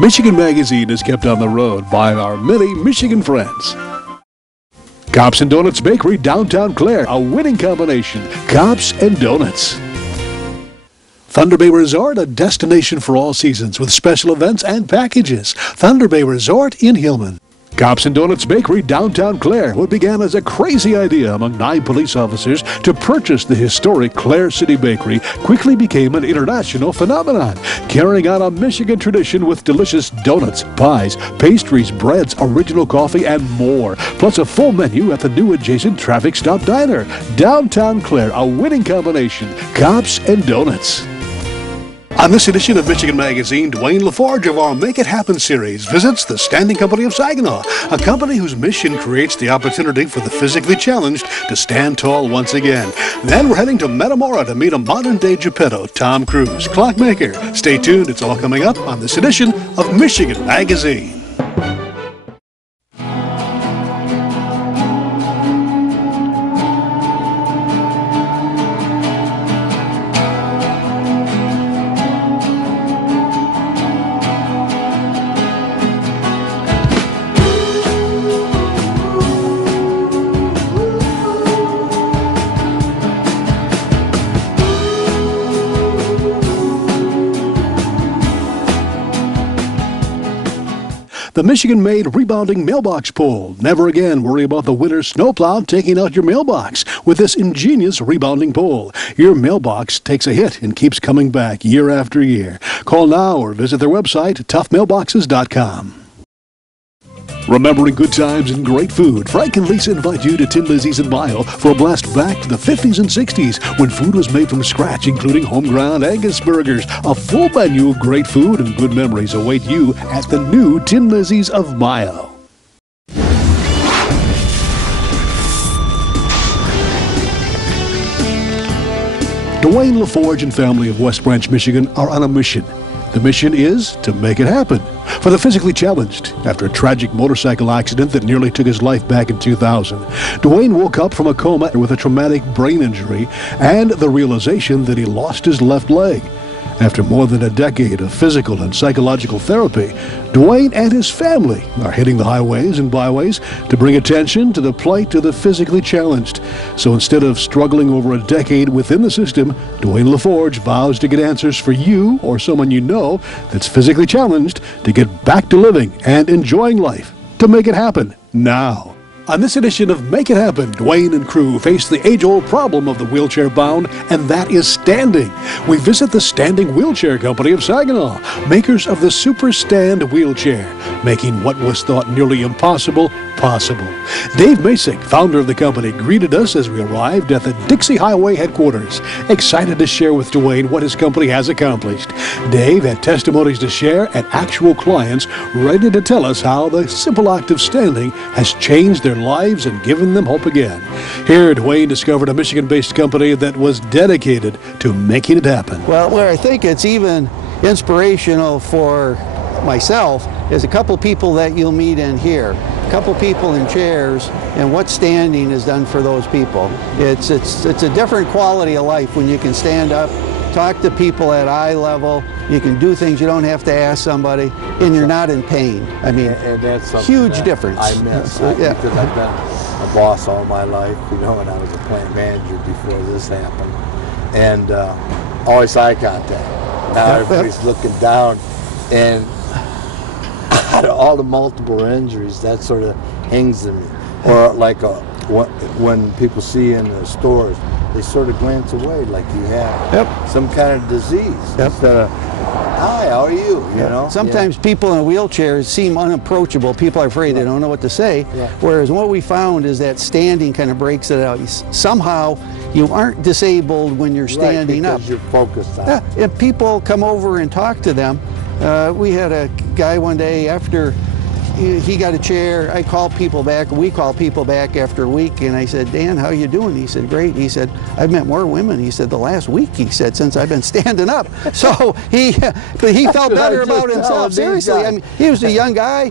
Michigan Magazine is kept on the road by our many Michigan friends. Cops and Donuts Bakery, downtown Clare, a winning combination. Cops and Donuts. Thunder Bay Resort, a destination for all seasons with special events and packages. Thunder Bay Resort in Hillman. Cops and Donuts Bakery, downtown Clare, what began as a crazy idea among 9 police officers to purchase the historic Clare City Bakery quickly became an international phenomenon, carrying on a Michigan tradition with delicious donuts, pies, pastries, breads, original coffee, and more, plus a full menu at the new adjacent Traffic Stop Diner. Downtown Clare, a winning combination. Cops and Donuts. On this edition of Michigan Magazine, Dwayne LaForge of our Make It Happen series visits the Standing Company of Saginaw, a company whose mission creates the opportunity for the physically challenged to stand tall once again. Then we're heading to Metamora to meet a modern-day Geppetto, Tom Cruise, clockmaker. Stay tuned, it's all coming up on this edition of Michigan Magazine. The Michigan-made rebounding mailbox pole. Never again worry about the winter snowplow taking out your mailbox with this ingenious rebounding pole. Your mailbox takes a hit and keeps coming back year after year. Call now or visit their website, toughmailboxes.com. Remembering good times and great food, Frank and Lisa invite you to Tin Lizzie's in Mile for a blast back to the 50s and 60s when food was made from scratch, including home-ground Angus burgers. A full menu of great food and good memories await you at the new Tin Lizzie's of Mile. Dwayne LaForge and family of West Branch, Michigan are on a mission. The mission is to make it happen for the physically challenged. After a tragic motorcycle accident that nearly took his life back in 2000, Dwayne woke up from a coma with a traumatic brain injury and the realization that he lost his left leg. After more than a decade of physical and psychological therapy, Dwayne and his family are hitting the highways and byways to bring attention to the plight of the physically challenged. So instead of struggling over a decade within the system, Dwayne LaForge vows to get answers for you or someone you know that's physically challenged to get back to living and enjoying life, to make it happen now. On this edition of Make It Happen, Dwayne and crew face the age-old problem of the wheelchair-bound, and that is standing. We visit the Standing Wheelchair Company of Saginaw, makers of the Super Stand wheelchair, making what was thought nearly impossible possible. Dave Masick, founder of the company, greeted us as we arrived at the Dixie Highway headquarters, excited to share with Dwayne what his company has accomplished. Dave had testimonies to share and actual clients ready to tell us how the simple act of standing has changed their lives and given them hope again. Here, Dwayne discovered a Michigan-based company that was dedicated to making it happen. Well, where I think it's even inspirational for myself is a couple people that you'll meet in here, a couple people in chairs, and what standing has done for those people. It's a different quality of life when you can stand up, talk to people at eye level, you can do things you don't have to ask somebody, and you're not in pain. I mean, and that's huge that difference. I miss, yeah. Because I've been a boss all my life, you know, and I was a plant manager before this happened, and always eye contact. Now everybody's looking down, and out of all the multiple injuries, that sort of hangs in me. Or like when people see you in the stores, they sort of glance away like you have some kind of disease. Instead of, hi, how are you? You know? Sometimes people in wheelchairs seem unapproachable. People are afraid they don't know what to say. Whereas what we found is that standing kind of breaks it out. Somehow you aren't disabled when you're standing up. Because you're focused on it. If people come over and talk to them, we had a guy one day after he got a chair. I called people back. We called people back after a week, and I said, Dan, how you doing? He said, great. He said, I've met more women. He said, the last week, he said, since I've been standing up. So he felt better about himself. Seriously, I mean, he was a young guy.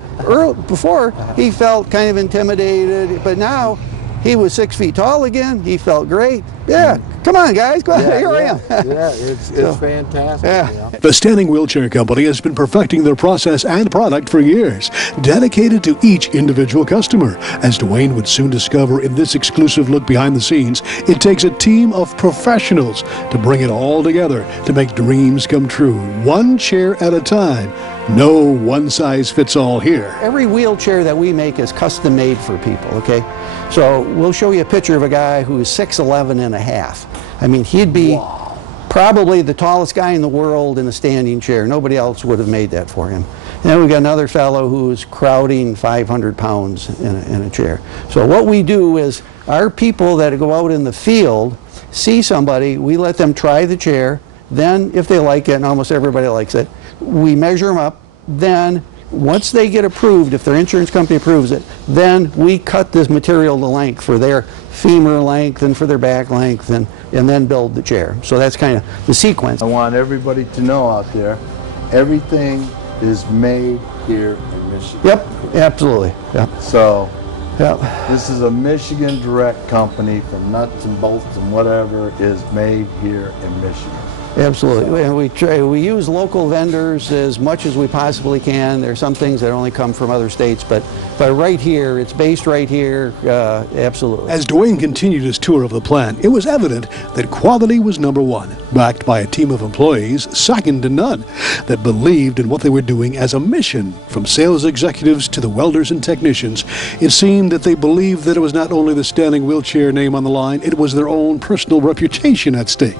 Before, he felt kind of intimidated, but now He was 6 feet tall again. He felt great. Yeah, come on, guys. Go ahead. Here I am. Yeah, it's fantastic. Yeah. You know? The Standing Wheelchair Company has been perfecting their process and product for years, dedicated to each individual customer. As Dwayne would soon discover in this exclusive look behind the scenes, it takes a team of professionals to bring it all together to make dreams come true, one chair at a time. No one-size-fits-all here. Every wheelchair that we make is custom made for people, okay? So we'll show you a picture of a guy who is 6'11 and a half. I mean, he'd be probably the tallest guy in the world in a standing chair. Nobody else would have made that for him. And then we got another fellow who's crowding 500 pounds in a chair. So what we do is our people that go out in the field see somebody, we let them try the chair, then if they like it, and almost everybody likes it, we measure them up, then once they get approved, if their insurance company approves it, then we cut this material to length for their femur length and for their back length, and then build the chair. So that's kind of the sequence. I want everybody to know out there, everything is made here in Michigan. Yep, absolutely. Yep. So Yep. this is a Michigan direct company from nuts and bolts and whatever is made here in Michigan. Absolutely, and we use local vendors as much as we possibly can. There are some things that only come from other states, but right here, it's based right here, absolutely. As Dwayne continued his tour of the plant, it was evident that quality was number one, backed by a team of employees second to none that believed in what they were doing as a mission. From sales executives to the welders and technicians, it seemed that they believed that it was not only the Standing Wheelchair name on the line, it was their own personal reputation at stake.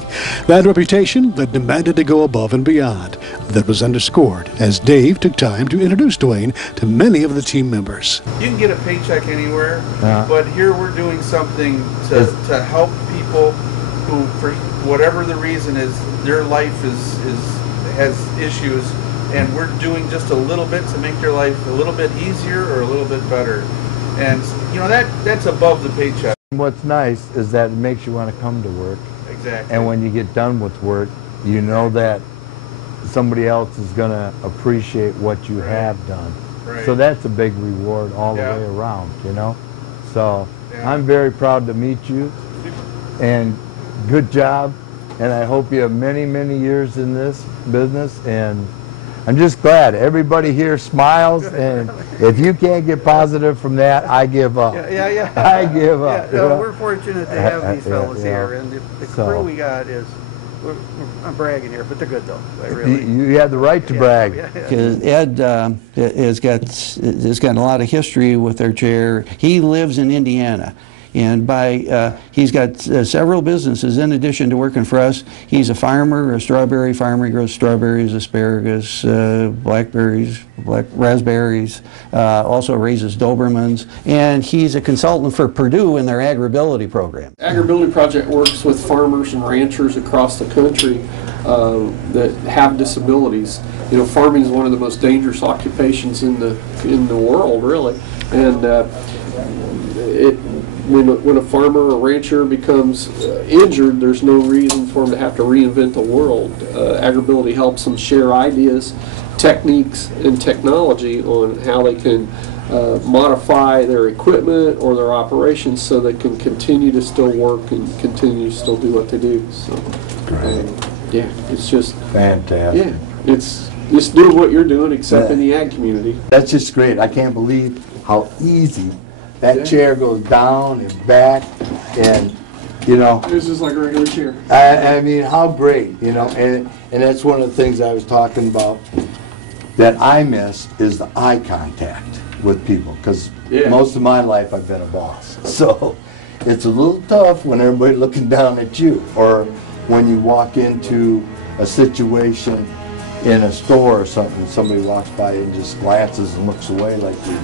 That reputation that demanded to go above and beyond. That was underscored as Dave took time to introduce Dwayne to many of the team members. You can get a paycheck anywhere, but here we're doing something to help people who, for whatever the reason is, their life has issues, and we're doing just a little bit to make their life a little bit easier or a little bit better. And you know, that's above the paycheck. What's nice is that it makes you want to come to work. Exactly. And when you get done with work, you know that somebody else is going to appreciate what you have done. Right. So that's a big reward all the way around, you know. So I'm very proud to meet you, and good job, and I hope you have many, many years in this business, and I'm just glad everybody here smiles, and if you can't get positive from that, I give up. I give up. No, we're fortunate to have these fellows here, and the crew we got is, I'm bragging here, but they're good though. Really. You have the right to brag. Ed has got a lot of history with their chair. He lives in Indiana. And he's got several businesses in addition to working for us. He's a farmer, a strawberry farmer. He grows strawberries, asparagus, blackberries, raspberries, also raises Dobermans. And he's a consultant for Purdue in their AgriBility program. AgriBility Project works with farmers and ranchers across the country that have disabilities. You know, farming is one of the most dangerous occupations in the world, really. And when a farmer or rancher becomes injured, there's no reason for them to have to reinvent the world. AgriBility helps them share ideas, techniques, and technology on how they can modify their equipment or their operations so they can continue to still work and continue to still do what they do. So, yeah, it's just fantastic. Yeah, it's just doing what you're doing, except in the ag community. That's just great. I can't believe how easy that chair goes down and back, and you know, it's just like a regular chair. I mean, how great, you know, and that's one of the things I was talking about that I miss is the eye contact with people, because most of my life I've been a boss, so it's a little tough when everybody's looking down at you, or when you walk into a situation in a store or something, somebody walks by and just glances and looks away like you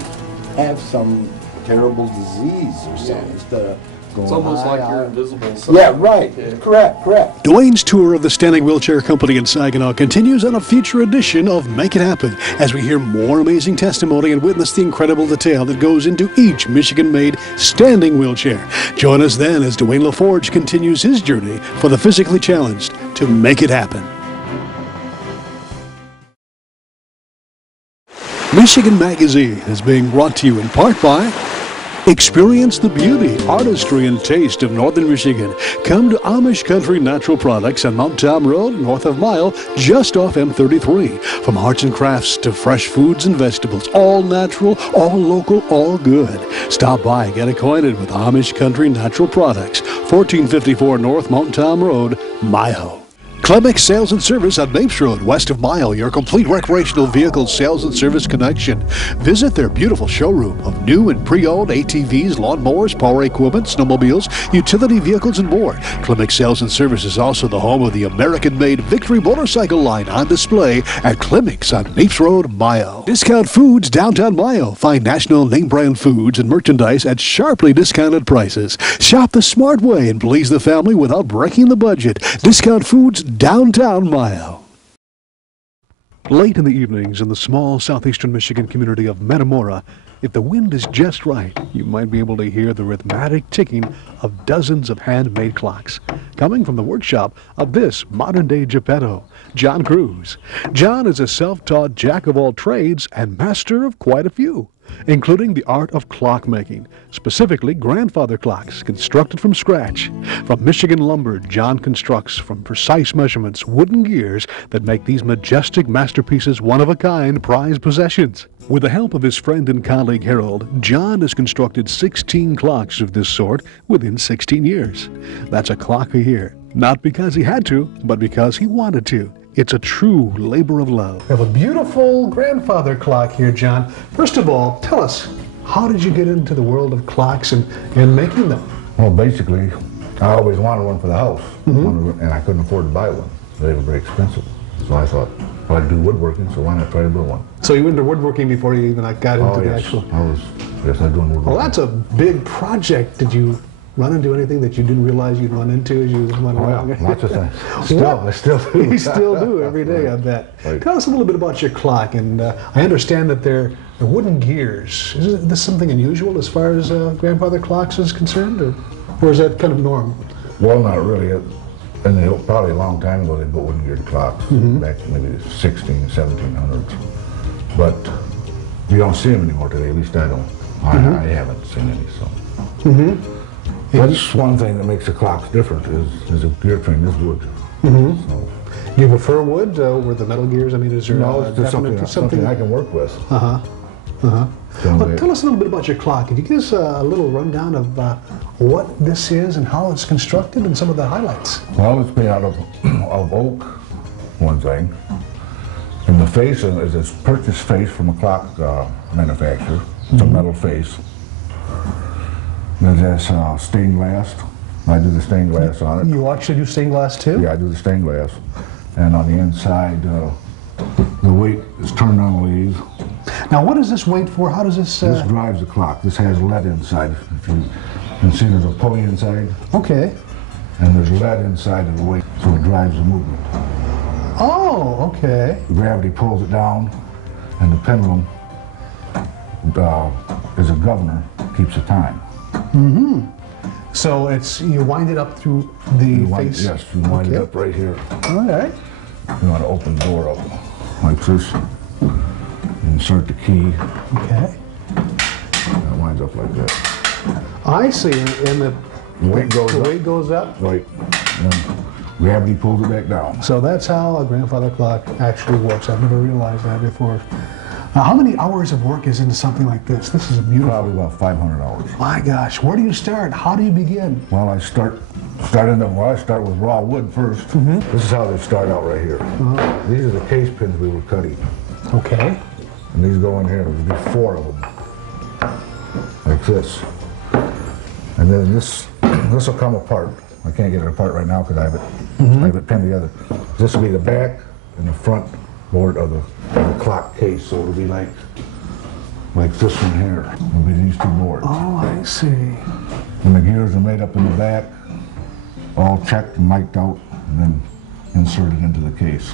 have some terrible disease or something, instead of going, it's almost like you're invisible. So. Yeah, right. Yeah. Correct. Dwayne's tour of the Standing Wheelchair Company in Saginaw continues on a future edition of Make It Happen as we hear more amazing testimony and witness the incredible detail that goes into each Michigan-made standing wheelchair. Join us then as Dwayne LaForge continues his journey for the physically challenged to make it happen. Michigan Magazine is being brought to you in part by Experience the beauty, artistry, and taste of northern Michigan. Come to Amish Country Natural Products on Mount Tom Road, north of Mile, just off M33. From arts and crafts to fresh foods and vegetables, all natural, all local, all good. Stop by and get acquainted with Amish Country Natural Products, 1454 North Mount Tom Road, Mile. Clemix Sales and Service on Mapes Road, west of Mile, your complete recreational vehicle sales and service connection. Visit their beautiful showroom of new and pre-owned ATVs, lawnmowers, power equipment, snowmobiles, utility vehicles, and more. Clemix Sales and Service is also the home of the American-made Victory motorcycle line on display at Clemix on Mapes Road, Mile. Discount Foods, downtown Mile. Find national name brand foods and merchandise at sharply discounted prices. Shop the smart way and please the family without breaking the budget. Discount Foods, downtown Mile. Late in the evenings in the small southeastern Michigan community of Metamora, if the wind is just right, you might be able to hear the rhythmic ticking of dozens of handmade clocks coming from the workshop of this modern-day Geppetto, John Cruz. John is a self-taught jack of all trades and master of quite a few, including the art of clockmaking, specifically grandfather clocks constructed from scratch. From Michigan lumber, John constructs from precise measurements wooden gears that make these majestic masterpieces one-of-a-kind prized possessions. With the help of his friend and colleague Harold, John has constructed 16 clocks of this sort within 16 years. That's a clock a year, not because he had to, but because he wanted to. It's a true labor of love. We have a beautiful grandfather clock here, John. First of all, tell us, how did you get into the world of clocks and making them? Well, basically, I always wanted one for the house, and I couldn't afford to buy one. They were very expensive. So I thought, well, I do woodworking, so why not try to build one? So you went into woodworking before you even got into the actual... I was doing woodworking. Well, that's a big project. Did you run into anything that you didn't realize you'd run into as you went along? Yeah, lots of things. I still do. You still do every day, I bet. Right. Tell us a little bit about your clock, and I understand that they're wooden gears. Is this something unusual as far as grandfather clocks is concerned, or is that kind of normal? Well, not really. Probably a long time ago they built wooden geared clocks, back in maybe the 1700s. But you don't see them anymore today, at least I don't. I haven't seen any, so. That's one thing that makes the clocks different is a gear train is wood. So. You prefer wood over the metal gears? I mean, is there no, it's something I can work with. Well, tell us a little bit about your clock. Could you give us a little rundown of what this is and how it's constructed and some of the highlights? Well, it's made out of oak, one thing. And the face is a purchased face from a clock manufacturer. It's a metal face. And it has stained glass. I do the stained glass on it. You actually do stained glass too? Yeah, I do the stained glass. And on the inside, the weight is turned on a lathe. Now, what is this weight for? How does this... This drives the clock. This has lead inside. If you can see, there's a pulley inside. Okay. And there's lead inside of the weight, so it drives the movement. Oh, okay. Gravity pulls it down, and the pendulum is a governor, keeps the time. So you wind it up through the face? Yes, you wind it up right here. All right. You want to open the door up like this. Insert the key. Okay. And it winds up like that. I see, and the weight goes up. Right. And gravity pulls it back down. So that's how a grandfather clock actually works. I've never realized that before. Now, how many hours of work is into something like this? This is a beautiful... Probably about 500 hours. My gosh, where do you start? How do you begin? Well, I start with raw wood first. This is how they start out right here. These are the case pins we were cutting. Okay. And these go in here. There'll be 4 of them, like this. And then this will come apart. I can't get it apart right now because I have it pinned together. This will be the back and the front board of the clock case, so it'll be like this one here. It'll be these 2 boards. Oh, I see. And the gears are made up in the back, all checked and mic'd out, and then inserted into the case.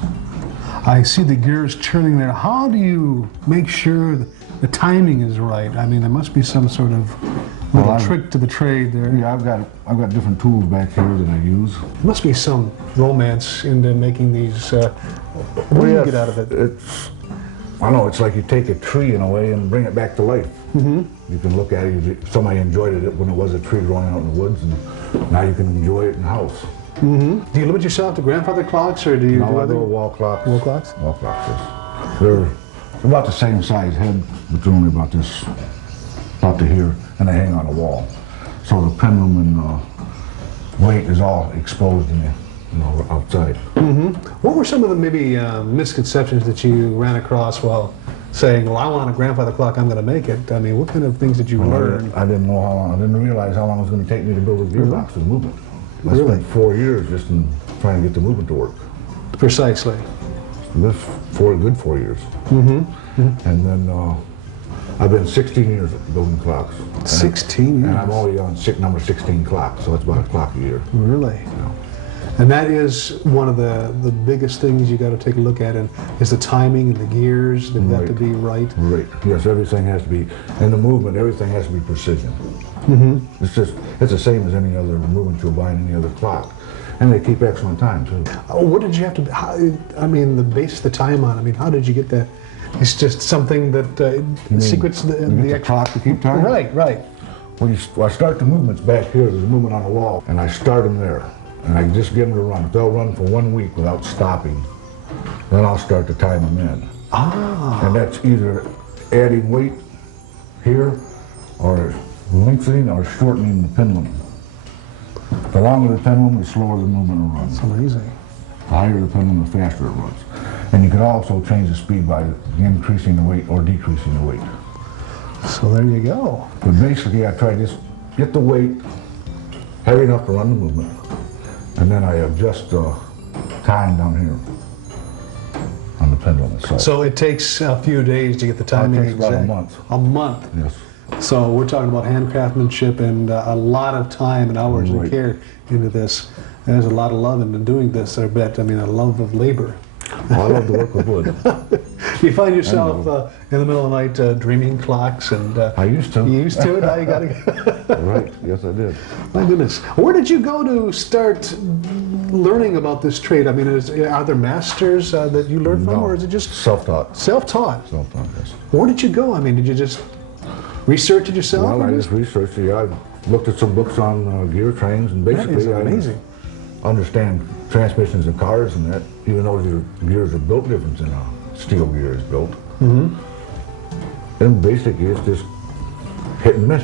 I see the gears turning there. How do you make sure the timing is right? I mean, there must be some sort of little trick to the trade there. Yeah, I've got different tools back here that I use. There must be some romance into making these. What do you get out of it? I know, it's like you take a tree in a way and bring it back to life. You can look at it, somebody enjoyed it when it was a tree growing out in the woods, and now you can enjoy it in the house. Do you limit yourself to grandfather clocks, or do you do I other go wall clocks. wall clocks? Wall clocks, yes. They're about the same size head, but they're only about this, about to here, and they hang on the wall. So the pendulum and weight is all exposed in the, outside. What were some of the maybe misconceptions that you ran across while saying, well, I want a grandfather clock, I'm going to make it? I mean, what kind of things did you learn? I didn't know how long, I didn't realize how long it was going to take me to build a gearbox for the movement. I spent 4 years just in trying to get the movement to work. Precisely. This good 4 years. And then I've been 16 years building clocks. 16 years? And I'm only on number 16 clocks, so it's about a clock a year. Really? And that is one of the biggest things you got to take a look at, and is the timing and the gears. They've got to be right. Right. Yes, everything has to be, in the movement, everything has to be precision. It's the same as any other movement you'll buy in any other clock. And they keep excellent time, too. What did you have to, I mean, the base the time on, I mean, how did you get that? It's just something that, secrets, the clock to keep time? Right, right. When I start the movements back here, there's a movement on the wall, and I start them there. And I just get them to run. If they'll run for 1 week without stopping, then I'll start to time them in. And that's either adding weight here, or lengthening or shortening the pendulum. The longer the pendulum, the slower the movement will run. That's amazing. The higher the pendulum, the faster it runs. And you can also change the speed by increasing the weight or decreasing the weight. So there you go. But basically, I try to just get the weight heavy enough to run the movement. And then I adjust the time down here on the pendulum itself. So it takes a few days to get the timing It takes exact. about a month. A month. Yes. So we're talking about hand craftsmanship and a lot of time and hours and Right. care into this. And there's a lot of love into doing this, I bet. I mean, a love of labor. Well, I love to work with wood. You find yourself in the middle of the night dreaming clocks and... I used to. You used to? Now you got to... Right, yes I did. My goodness. Where did you go to start learning about this trade? I mean, are there masters that you learned from, No, or is it just... self-taught. Self-taught? Self-taught, yes. Where did you go? I mean, did you just research it yourself? Well, or I just researched it. I looked at some books on gear trains, and basically I understand transmissions of cars and that, even though your gears are built different than a steel gear is built. And basically it's just hit and miss.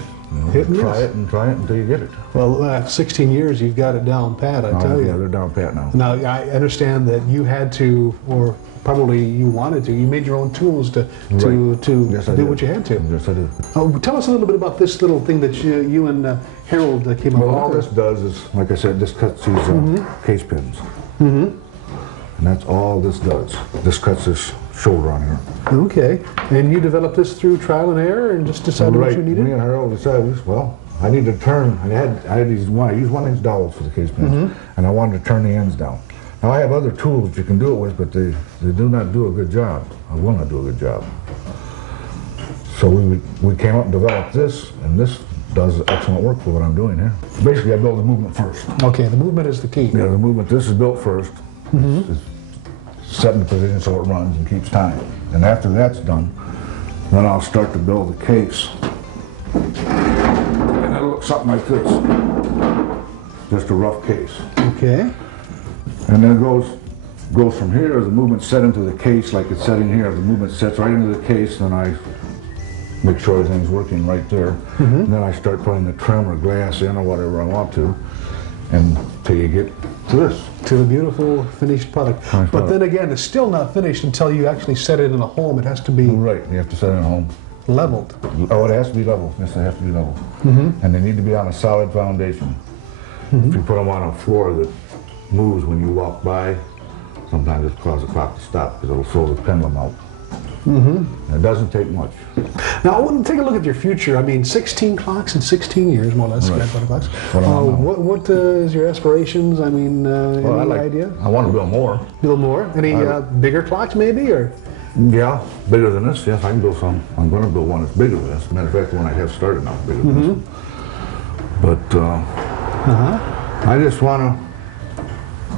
Hit and try miss. it and try it until you get it. Well, 16 years, you've got it down pat, I tell Yeah, you. they're down pat now. Now, I understand that you had to, or probably you wanted to, you made your own tools to Yes, I do did. what you had to. Yes, I did. Tell us a little bit about this little thing that you and Harold came up with. Well, all this does is, like I said, this cuts these case pins. And that's all this does. This cuts this shoulder on here. Okay. And you developed this through trial and error and just decided what you needed? Me and Harold decided, well, I need to turn. I had these I use 1-inch dowels for the case pins, and I wanted to turn the ends down. Now I have other tools that you can do it with, but they do not do a good job. I will not do a good job. So we came up and developed this, and this does excellent work for what I'm doing here. Basically, I build the movement first. Okay, the movement is the key. Yeah, the movement. This is built first. It's set in the position so it runs and keeps time. And after that's done, then I'll start to build the case. And it'll look something like this. Just a rough case. Okay. And then it goes from here, the movement's set into the case like it's set in here. The movement sets right into the case, then I make sure everything's working right there. And then I start putting the trim or glass in or whatever I want to, until you get to this. To the beautiful finished product. But then again, it's still not finished until you actually set it in a home. It has to be Right, you have to set it at home. leveled. Oh, it has to be level. Yes, they have to be level. And they need to be on a solid foundation. If you put them on a floor that moves when you walk by, sometimes it causes the clock to stop because it'll throw the pendulum out. And it doesn't take much. Now, I want to take a look at your future. I mean, 16 clocks in 16 years, more or less, Right. grandfather clocks. What do I know? What is your aspirations? I mean, any idea? I want to build more. A little more? Any bigger clocks, maybe, or? Yeah, bigger than this. Yes, I can build some. I'm going to build one that's bigger than this. Matter of fact, the one I have started now is bigger than this. But I just want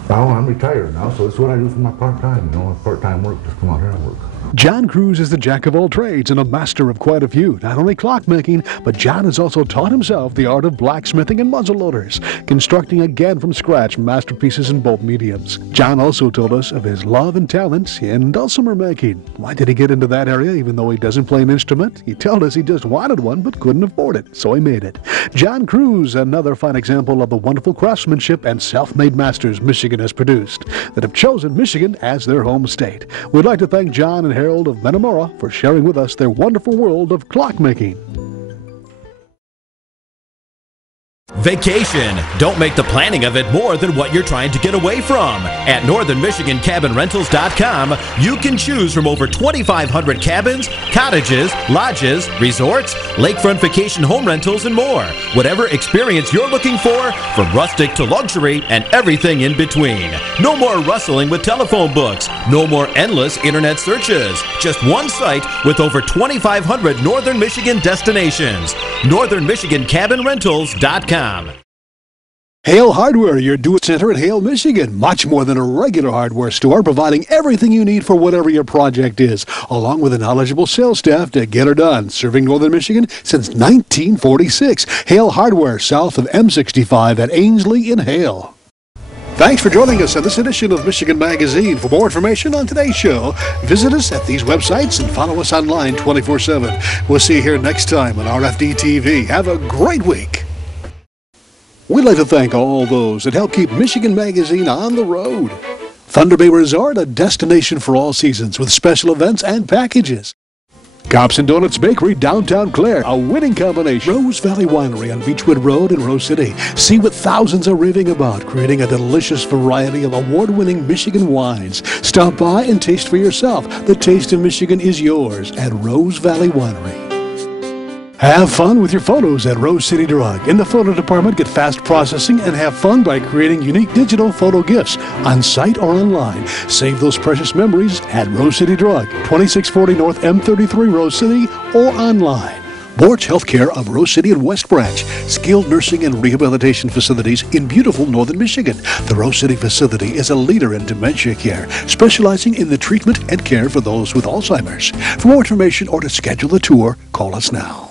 to. I'm retired now, so it's what I do for my part-time. You know, part-time work. Just come out here and work. John Cruz is the jack of all trades and a master of quite a few. Not only clockmaking, but John has also taught himself the art of blacksmithing and muzzleloaders, constructing again from scratch masterpieces in both mediums. John also told us of his love and talent in dulcimer making. Why did he get into that area even though he doesn't play an instrument? He told us he just wanted one but couldn't afford it, so he made it. John Cruz, another fine example of the wonderful craftsmanship and self-made masters Michigan has produced that have chosen Michigan as their home state. We'd like to thank John and Harold of Metamora for sharing with us their wonderful world of clockmaking. Vacation. Don't make the planning of it more than what you're trying to get away from. At northernmichigancabinrentals.com, you can choose from over 2,500 cabins, cottages, lodges, resorts, lakefront vacation home rentals, and more. Whatever experience you're looking for, from rustic to luxury and everything in between. No more rustling with telephone books. No more endless internet searches. Just one site with over 2,500 Northern Michigan destinations. northernmichigancabinrentals.com. Hale Hardware, your do-it-center at Hale, Michigan. Much more than a regular hardware store, providing everything you need for whatever your project is, along with a knowledgeable sales staff to get her done. Serving Northern Michigan since 1946. Hale Hardware, south of M65 at Ainsley in Hale. Thanks for joining us on this edition of Michigan Magazine. For more information on today's show, visit us at these websites and follow us online 24/7. We'll see you here next time on RFD TV. Have a great week. We'd like to thank all those that help keep Michigan Magazine on the road. Thunder Bay Resort, a destination for all seasons with special events and packages. Cops and Donuts Bakery, downtown Clare, a winning combination. Rose Valley Winery on Beechwood Road in Rose City. See what thousands are raving about, creating a delicious variety of award-winning Michigan wines. Stop by and taste for yourself. The taste of Michigan is yours at Rose Valley Winery. Have fun with your photos at Rose City Drug. In the photo department, get fast processing and have fun by creating unique digital photo gifts on site or online. Save those precious memories at Rose City Drug, 2640 North M33 Rose City, or online. Borch Healthcare of Rose City and West Branch, skilled nursing and rehabilitation facilities in beautiful northern Michigan. The Rose City facility is a leader in dementia care, specializing in the treatment and care for those with Alzheimer's. For more information or to schedule a tour, call us now.